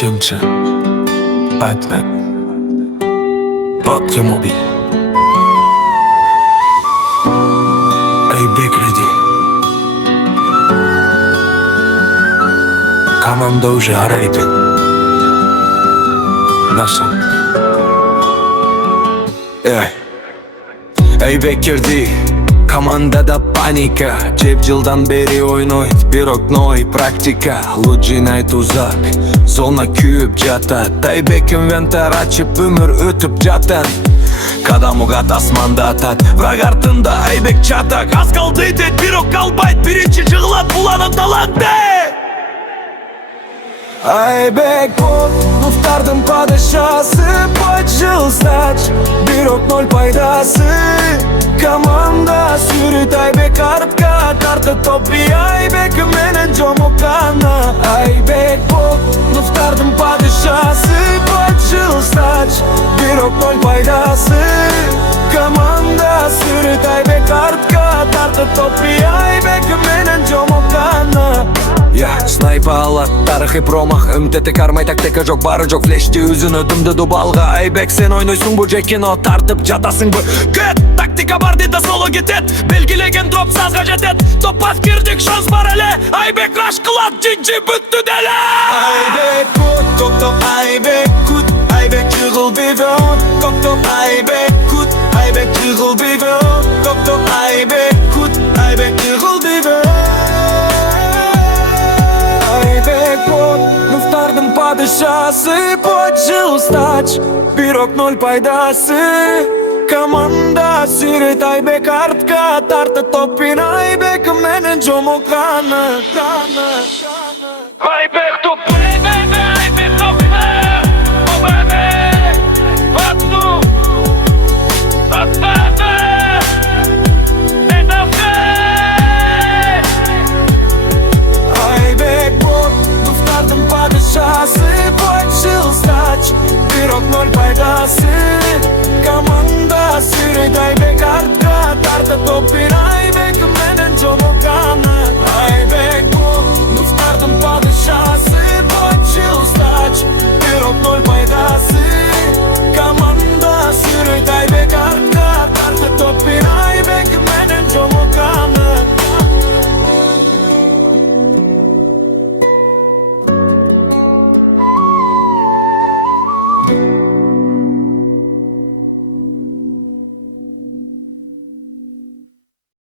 Çımçı Batman Bakyamobi Aybek Ready Команда уже арайды. Nasıl? Aybek girdi komandada panika. Cep yıldan beri oynoyt bir oknoy praktika. Lujinayt uzak zona kүйіп жатат. Aybek inventar açıp ömür ötüp жатат. Kadam ugat asmanda atat. Vrak артында Aybek çatak. Az kaldı det bir ok kalbayt. Birinci jığılat bulanın talanты. Aybek bu muftardın padişası. Почил стать бирок ноль пайдасы. Команда сүрит Aybek артқа тартып топи. Aybek менен жомокана. Aybek bu muftardın padişası. Почил стать бирок ноль пайдасы. Команда сүрит Aybek артқа тартып топи. Aybek менен жомокана. Снайпа алат, тарихи промах. Үмтеті кармай тактика жоқ, бары жоқ. Флешти үзін өдімді дубалға. Aybek сен ойнойсың бұл жекино, тартып жатасың бұл. Кет, тактика бар дейді соло кетет. Белгілеген дроп сазға жетет. Топпас кирдік, шанс бар әлі. Aybek раш қылат, жинжи бүтті дәлі. Aybek кут, коктоп Aybek кут. Aybek жығыл бивен, коктоп Aybek кут. Aybek жығыл бивен, коктоп Aybek кут. Aybek жығыл бивен. Aybek вот, muftardın padişası. Почил стать бирок ноль пайдасы. Команда сүрит Aybek артқа тартып топин. Aybek менен жомоканы. Aybek топ, Aybek топ. Почил стать бирок ноль пайдасы. Команда сүрит Aybek артқа тартып топин.